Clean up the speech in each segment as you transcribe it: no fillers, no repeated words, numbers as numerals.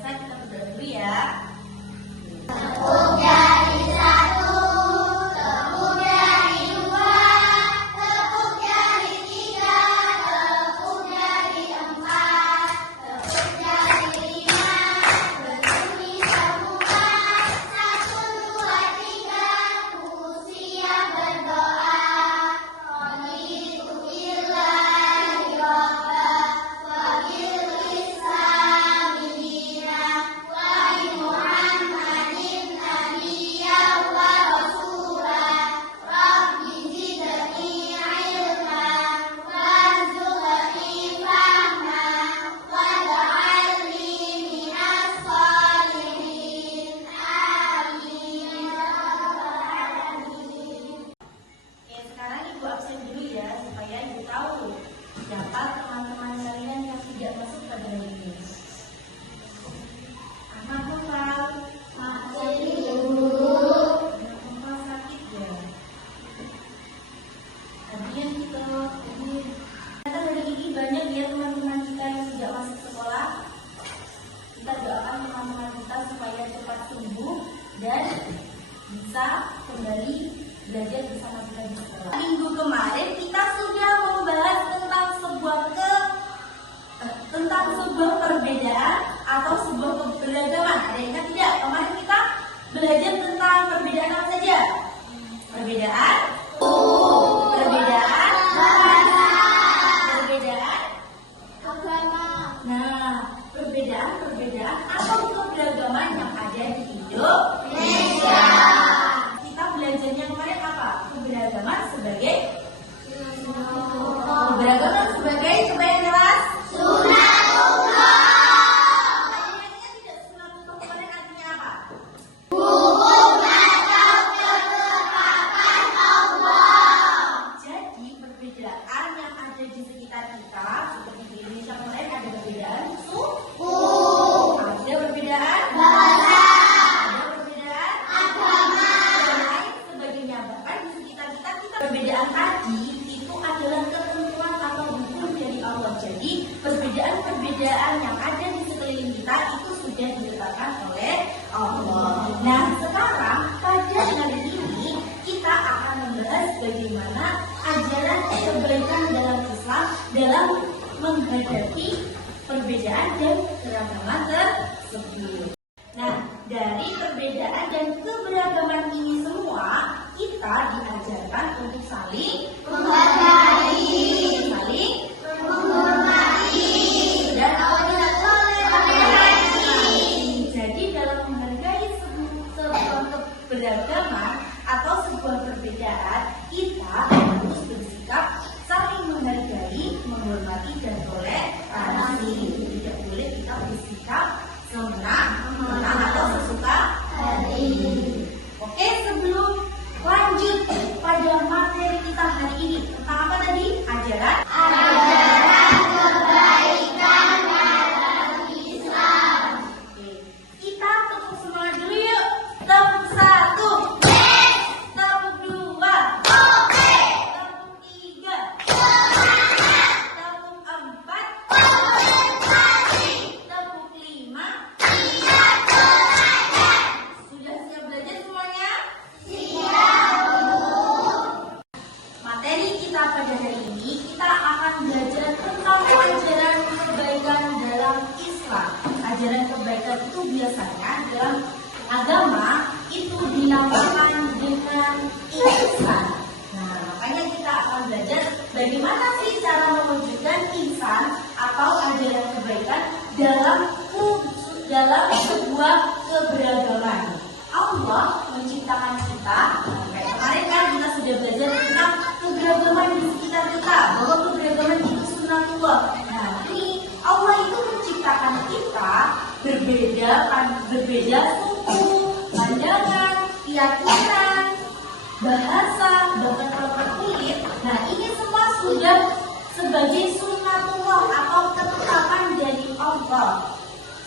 biasa kita berdoa dulu ya. Siapa teman-teman kalian yang tidak masuk pada hari ini? Anak Noval, Noval sakit ya. Kemudian kita hari ini banyak ya teman-teman kita yang tidak masuk sekolah. Kita doakan teman-teman kita supaya cepat sembuh dan bisa kembali belajar bersama kita di sekolah. Minggu kemarin kita sudah membahas tentang sebuah perbedaan atau sebuah keberagaman. Ada yang ingat tidak? Kemarin kita belajar tentang perbedaan apa saja? Perbedaan agama. Nah, perbedaan atau keberagaman yang ada di Indonesia. Kita belajarnya kemarin apa? Keberagaman sebagai coba yang keras. Perbedaan tadi itu adalah ketentuan atau hukum dari Allah. Jadi perbedaan yang ada di sekeliling kita itu sudah ditetapkan oleh Allah. Nah, sekarang pada hari ini kita akan membahas bagaimana ajaran kebaikan dalam Islam dalam menghadapi perbedaan dan keragaman tersebut. Nah, dari perbedaan dan keberagaman ini semua kita diajarkan untuk saling menghargai, dan toleransi. Jadi dalam menghargai sebuah keberagaman atau sebuah perbedaan, kita harus bersikap saling menghargai, menghormati dan toleransi. Tidak boleh kita bersikap semena-mena atau sesuka hati. Oke, sebelum lanjut pada materi kita hari ini tentang apa tadi? Ajaran kebaikan dalam Islam. Oke, kita tepuk semangat dulu yuk. Tepuk 1, tepuk 2, tepuk 3, tepuk 4, tepuk 5. Sudah siap belajar semuanya? Materi kita pada hari ini, kita akan belajar tentang ajaran kebaikan dalam Islam. Ajaran kebaikan itu biasanya dalam agama itu dinamakan dengan ihsan. Nah, makanya kita akan belajar bagaimana sih cara mewujudkan ihsan atau ajaran kebaikan dalam sebuah keberagaman. Allah menciptakan kita. Kemarin kan kita sudah belajar tentang keberagaman di sekitar kita, bahwa keberagaman itu sunnatullah. Nah, ini Allah itu menciptakan kita berbeda suku, pandangan, keyakinan, bahasa, bahkan warna kulit. Nah, ini semua sudah sebagai sunnatullah atau ketetapan dari Allah.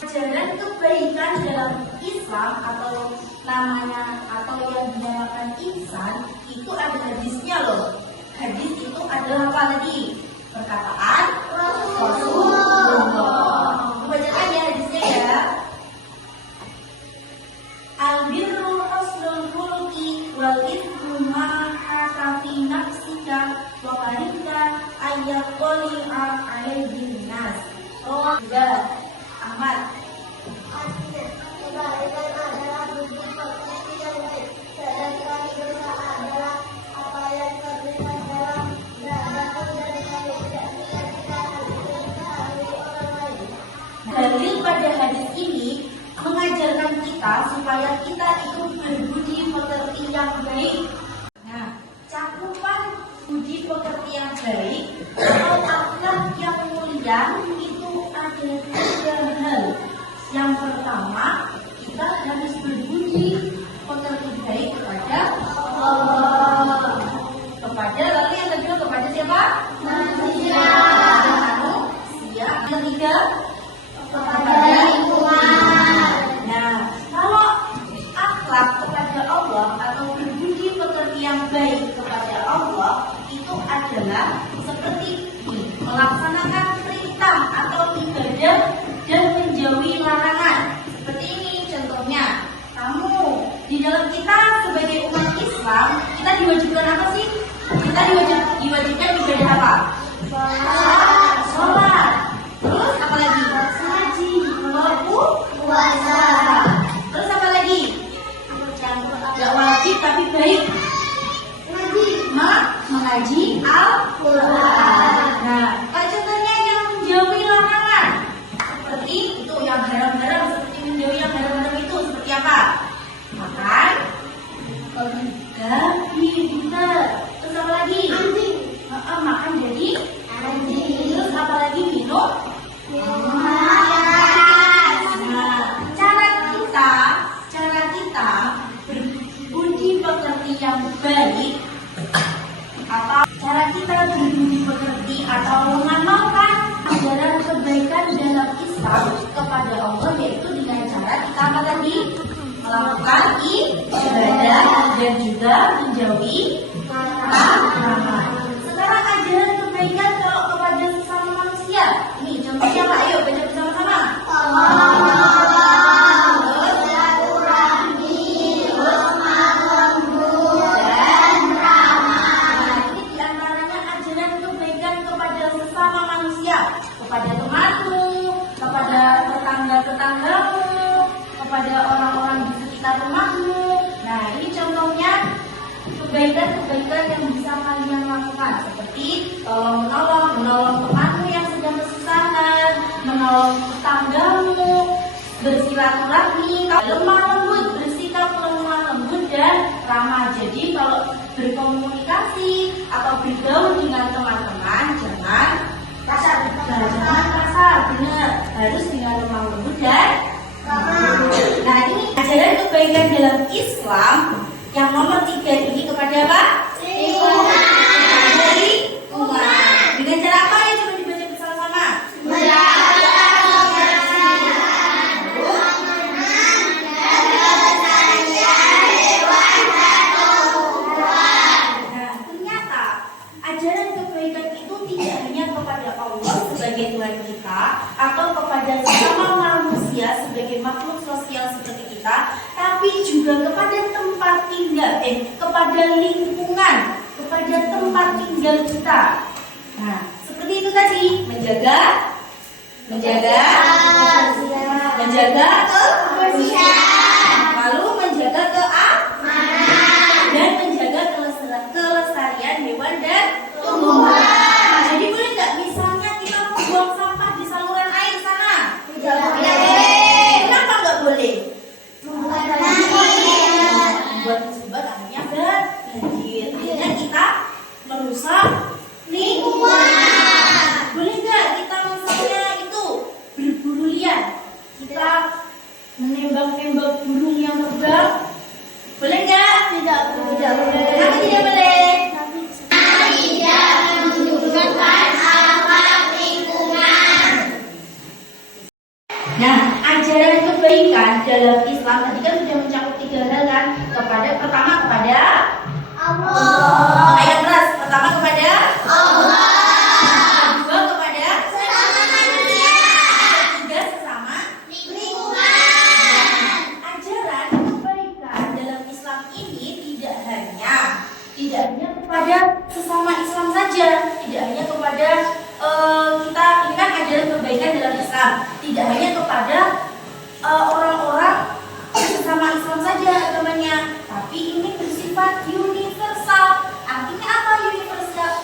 Ajaran kebaikan dalam Islam atau yang dinamakan ihsan itu ada hadisnya loh. Hadis itu adalah apa tadi? Perkataan Rasulullah. Bacakan ya hadisnya ya. pada hadis ini mengajarkan kita supaya kita itu berbudi pekerti yang baik. Nah, cakupan budi pekerti yang baik atau akhlak yang mulia itu ada 3 hal. Yang pertama, kita harus berbudi pekerti baik kepada Allah. Lalu yang kedua kepada siapa? Manusia. Yang ketiga kepada lingkungan. Nah, kalau akhlak kepada Allah atau berbudi pekerti yang baik kepada Allah itu adalah seperti ini, melaksanakan perintah atau ibadah dan menjauhi larangan. Seperti ini contohnya, kamu di dalam kita sebagai umat Islam, kita diwajibkan apa sih? Kita diwajibkan ibadah apa? Sholat. Terus apa lagi? Haji. Puasa. Terus apa lagi? Gak wajib tapi baik. Mengaji Al-Quran. Nah, contohnya yang menjauhi larangan. Seperti itu, yang haram-haram, seperti menjauhi yang haram-haram itu seperti apa? Makan. Pintar. Terus apa lagi? Makan jadi anjing. Terus apa lagi? Minum. Nah, cara kita berbudi pekerti yang baik atau cara kita berbudi pekerti atau mengamalkan ajaran kebaikan dalam Islam kepada Allah yaitu dengan cara kita apa tadi? Melakukan ibadah dan juga menjauhi larangan. Sekarang ajaran kebaikan kalau kepada sesama manusia. Ini contohnya apa? Ayo baca bersama-sama. Kepada temanmu, kepada tetangga-tetanggamu, kepada orang-orang di sekitar rumahmu. Nah, ini contohnya kebaikan-kebaikan yang bisa kalian lakukan, seperti menolong temanmu yang sedang kesusahan, menolong tetanggamu, bersilaturahmi, lemah lembut, bersikap lemah lembut dan ramah. Jadi kalau berkomunikasi atau bergaul dengan teman-teman jangan kasar, benar, harus dengan lemah lembut dan ramah. Nah, ini ajaran kebaikan dalam Islam yang nomor 3 ini kepada apa? Lingkungan. Dengan cara apa ya? Coba dibaca bersama-sama. Ternyata ajaran kebaikan itu tidak hanya kepada Allah sebagai Tuhan kita atau kepada sesama manusia sebagai makhluk sosial seperti kita, tapi juga kepada tempat tinggal, kepada lingkungan, kepada tempat tinggal kita. Nah, seperti itu tadi, menjaga kebersihan, lalu menjaga keamanan dan menjaga kelestarian hewan dan tumbuhan. Jadi boleh nggak misalnya kita membuang sampah di saluran air sana? Tidak boleh. Kenapa nggak boleh? Membuat musibah akhirnya banjir. Akhirnya kita merusak lingkungan. Boleh nggak kita misalnya itu berburu liar? Kita menembak-nembak burung yang terbang? Boleh nggak? Tidak boleh. Kenapa tidak boleh? Nah, ajaran kebaikan dalam Islam tadi kan sudah mencakup 3 hal kan? Pertama kepada Allah. Ayat keras. Pertama kepada Allah. Kedua kepada sesama manusia. Ketiga sesama lingkungan. Ajaran kebaikan dalam Islam ini tidak hanya kepada sesama Islam saja, tidak hanya kepada kita, ini kan ajaran kebaikan dalam Islam, tidak hanya kepada orang-orang sesama Islam saja temannya, tapi ini bersifat universal. Artinya apa universal?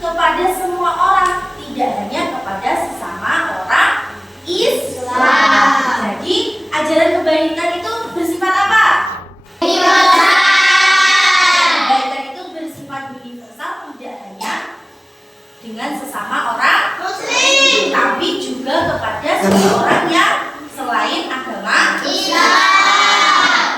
kepada semua orang, tidak hanya kepada sesama orang Islam. Jadi ajaran kebaikan itu bersifat apa? Kebaikan itu bersifat universal, tidak hanya dengan sesama orang Muslim, tapi juga kepada seseorang yang selain agama Islam.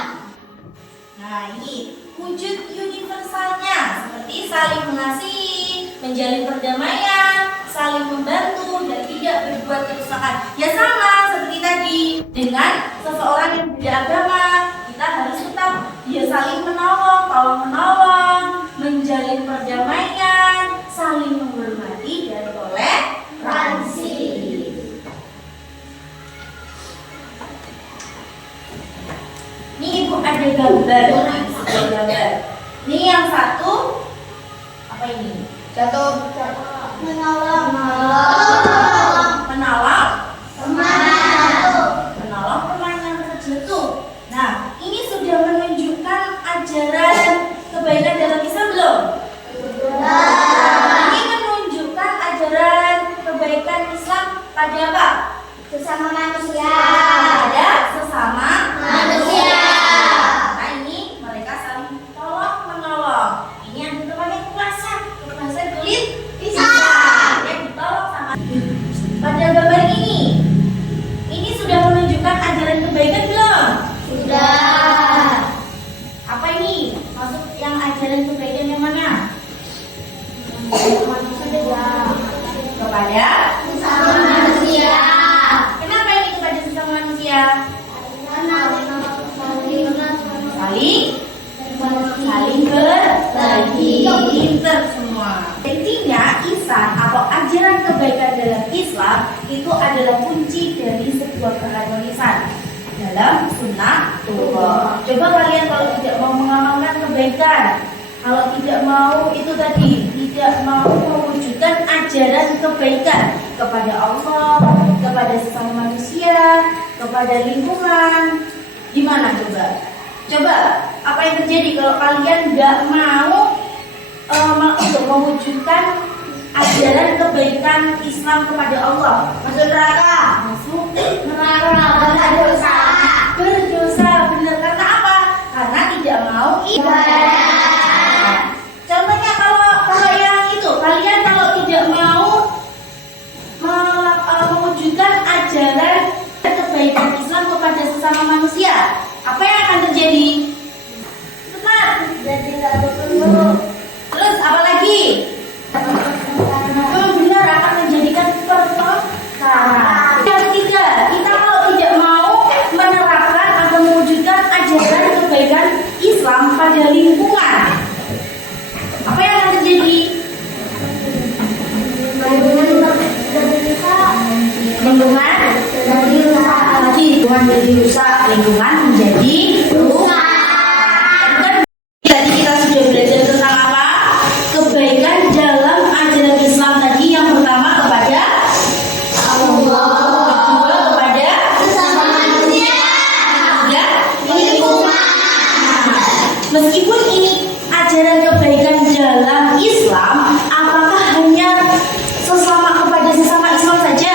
Nah, ini wujud universalnya seperti saling mengasihi, menjalin perdamaian, saling membantu, dan tidak berbuat kerusakan. Ya sama seperti tadi, dengan seseorang yang berbeda agama, kita harus tetap dia saling menolong, tolong menolong, menjalin perdamaian, saling menghormati dan toleransi. Ini ibu ada gambar, Ini yang satu apa ini? Jatuh. Menolong teman yang terjatuh. Nah, ini sudah menunjukkan ajaran kebaikan dalam Islam belum? Ini menunjukkan ajaran kebaikan Islam pada apa? Sesama manusia. Pada sesama manusia. Nah, ini mereka saling tolong menolong. Ini yang namanya kekerasan kulit pisang yang ditolong sama. Pada gambar ini sudah menunjukkan ajaran kebaikan belum? Sudah. Apa ini? Maksud yang ajaran kebaikan yang mana? Kepada Sesama manusia. Kenapa ini kepada sesama manusia? Saling berbagi, pinter semua. Intinya ihsan atau ajaran kebaikan dalam Islam itu adalah kunci dari sebuah keharmonisan dalam sunnatullah. Coba kalian kalau tidak mau mengamalkan kebaikan, kalau tidak mau itu tadi, tidak mau mewujudkan ajaran kebaikan kepada Allah, kepada sesama manusia, kepada lingkungan, gimana coba? Coba apa yang terjadi kalau kalian nggak mau untuk mewujudkan ajaran kebaikan Islam kepada Allah? Masuk neraka. Masuk neraka. Berdosa. Benar. Karena apa? Karena tidak mau ibadah. Contohnya kalau yang itu, kalian kalau tidak mau mewujudkan ajaran kebaikan Islam kepada sesama manusia, apa yang akan terjadi? Cepat. Jadi nggak bertemu. Terus apa lagi? Benar, akan menjadikan pertengkaran. Yang ketiga, kita kalau tidak mau menerapkan atau mewujudkan ajaran kebaikan Islam pada lingkungan, apa yang akan terjadi? Lingkungan jadi rusak, lingkungan menjadi rusak. Tadi kita sudah belajar tentang apa? Kebaikan dalam ajaran Islam tadi. Yang pertama kepada Allah, kedua kepada Sesama manusia. ketiga Lingkungan. meskipun ini ajaran kebaikan dalam Islam, apakah hanya kepada sesama Islam saja?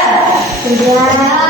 Sudah.